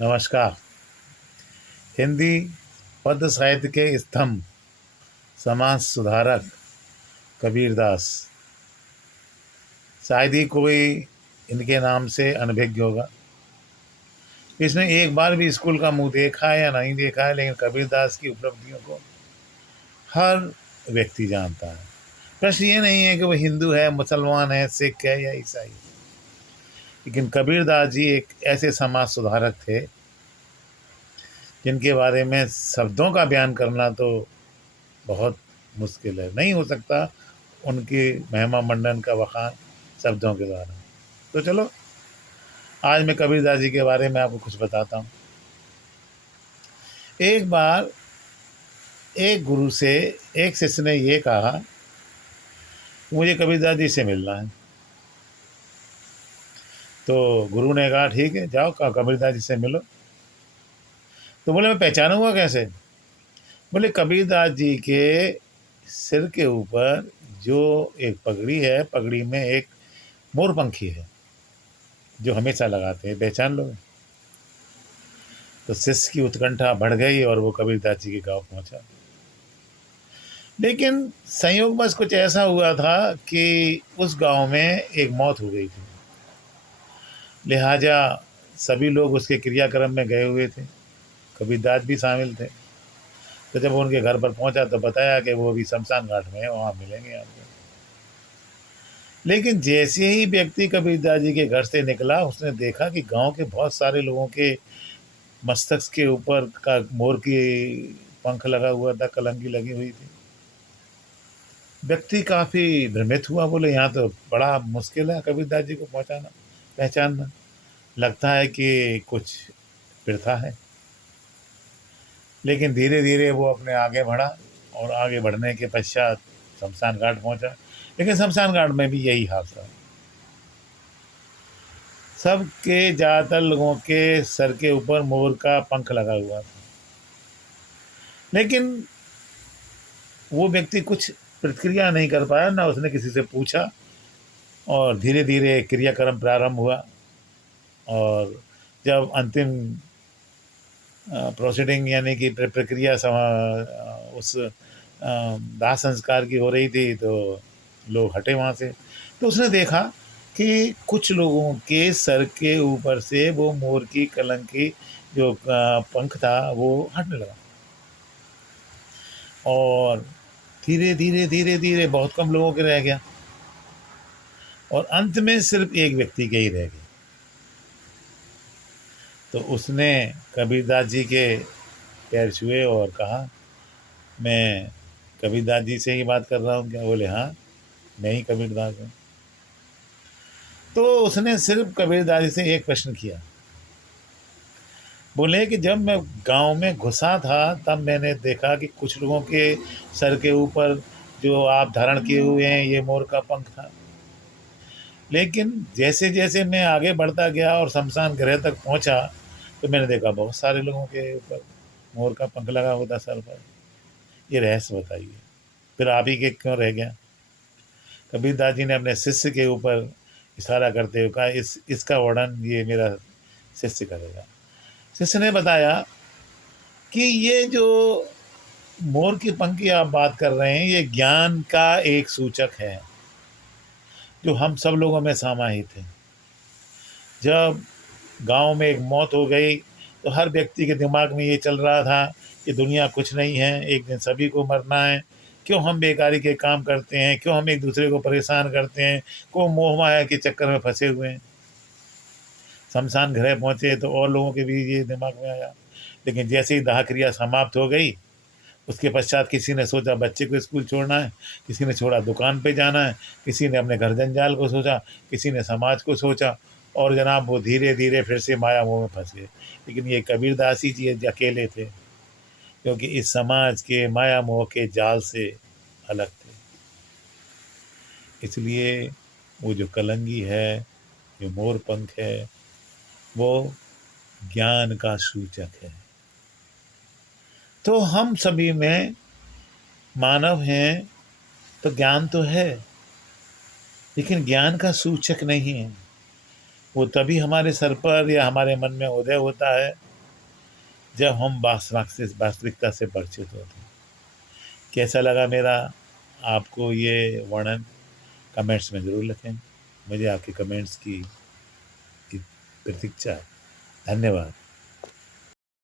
नमस्कार। हिंदी पद्य साहित्य के स्तंभ, समाज सुधारक कबीरदास। शायद ही कोई इनके नाम से अनभिज्ञ होगा। इसने एक बार भी स्कूल का मुंह देखा है या नहीं देखा है, लेकिन कबीरदास की उपलब्धियों को हर व्यक्ति जानता है। प्रश्न ये नहीं है कि वो हिंदू है, मुसलमान है, सिख है या ईसाई। लेकिन कबीरदास जी एक ऐसे समाज सुधारक थे जिनके बारे में शब्दों का बयान करना तो बहुत मुश्किल है, नहीं हो सकता उनकी महिमा मंडन का बखान शब्दों के द्वारा। तो चलो, आज मैं कबीरदास जी के बारे में आपको कुछ बताता हूँ। एक बार एक गुरु से एक शिष्य ने ये कहा, मुझे कबीरदास जी से मिलना है। तो गुरु ने कहा, ठीक है, जाओ कबीरदास जी से मिलो। तो बोले, मैं पहचानूंगा कैसे? बोले, कबीरदास जी के सिर के ऊपर जो एक पगड़ी है, पगड़ी में एक मोरपंखी है जो हमेशा लगाते हैं, पहचान लोगे? तो शिष्य की उत्कंठा बढ़ गई और वो कबीरदास जी के गांव पहुंचा। लेकिन संयोगवश कुछ ऐसा हुआ था कि उस गांव में एक मौत हो गई थी, लिहाजा सभी लोग उसके क्रियाक्रम में गए हुए थे, कबीरदास भी शामिल थे। तो जब वो उनके घर पर पहुंचा तो बताया कि वो अभी शमशान घाट में है, वहाँ मिलेंगे आपको। लेकिन जैसे ही व्यक्ति कबीरदास जी के घर से निकला, उसने देखा कि गांव के बहुत सारे लोगों के मस्तक के ऊपर का मोर की पंख लगा हुआ था, कलंगी लगी हुई थी। व्यक्ति काफ़ी भ्रमित हुआ, बोले, यहाँ तो बड़ा मुश्किल है कबीरदास जी को पहचानना। लगता है कि कुछ प्रथा है। लेकिन धीरे धीरे वो अपने आगे बढ़ा और आगे बढ़ने के पश्चात शमशान घाट पहुंचा। लेकिन शमशान घाट में भी यही हाल था। सबके ज़्यादातर लोगों के सर के ऊपर मोर का पंख लगा हुआ था, लेकिन वो व्यक्ति कुछ प्रतिक्रिया नहीं कर पाया, ना उसने किसी से पूछा। और धीरे धीरे क्रियाक्रम प्रारंभ हुआ और जब अंतिम प्रोसीडिंग यानी कि प्रक्रिया उस दाह संस्कार की हो रही थी, तो लोग हटे वहाँ से। तो उसने देखा कि कुछ लोगों के सर के ऊपर से वो मोर की कलंकी जो पंख था वो हटने लगा। और धीरे धीरे धीरे धीरे बहुत कम लोगों के रह गया और अंत में सिर्फ एक व्यक्ति के ही रह गए। तो उसने कबीरदास जी के पैर छुए और कहा, मैं कबीरदास जी से ही बात कर रहा हूँ क्या? बोले, हाँ, मैं ही कबीरदास हूँ। तो उसने सिर्फ कबीरदास जी से एक प्रश्न किया। बोले कि जब मैं गांव में घुसा था तब मैंने देखा कि कुछ लोगों के सर के ऊपर जो आप धारण किए हुए हैं ये मोर का पंख था, लेकिन जैसे जैसे मैं आगे बढ़ता गया और शमशान गृह तक पहुंचा तो मैंने देखा बहुत सारे लोगों के ऊपर मोर का पंख लगा हुआ था सर पर। ये रहस्य बताइए, फिर आप ही के क्यों रह गया? कबीरदास जी ने अपने शिष्य के ऊपर इशारा करते हुए कहा, इसका वर्णन ये मेरा शिष्य करेगा। शिष्य ने बताया कि ये जो मोर की पंख की आप बात कर रहे हैं, ये ज्ञान का एक सूचक है जो हम सब लोगों में समाहित है। जब गांव में एक मौत हो गई तो हर व्यक्ति के दिमाग में ये चल रहा था कि दुनिया कुछ नहीं है, एक दिन सभी को मरना है। क्यों हम बेकारी के काम करते हैं, क्यों हम एक दूसरे को परेशान करते हैं, क्यों मोह माया के चक्कर में फंसे हुए हैं। शमशान घरे पहुँचे तो और लोगों के भी ये दिमाग में आया। लेकिन जैसे ही दाह क्रिया समाप्त हो गई, उसके पश्चात किसी ने सोचा बच्चे को स्कूल छोड़ना है, किसी ने छोड़ा दुकान पे जाना है, किसी ने अपने घर जंजाल को सोचा, किसी ने समाज को सोचा, और जनाब वो धीरे धीरे फिर से माया मोह में फंस गए। लेकिन ये कबीरदास ही जी अकेले थे, क्योंकि इस समाज के माया मोह के जाल से अलग थे। इसलिए वो जो कलंगी है, जो मोर पंख है, वो ज्ञान का सूचक है। तो हम सभी में मानव हैं तो ज्ञान तो है, लेकिन ज्ञान का सूचक नहीं है। वो तभी हमारे सर पर या हमारे मन में उदय होता है जब हम वास्तविकता से परिचित होते हैं। कैसा लगा मेरा आपको ये वर्णन, कमेंट्स में ज़रूर लिखें। मुझे आपके कमेंट्स की प्रतीक्षा है। धन्यवाद।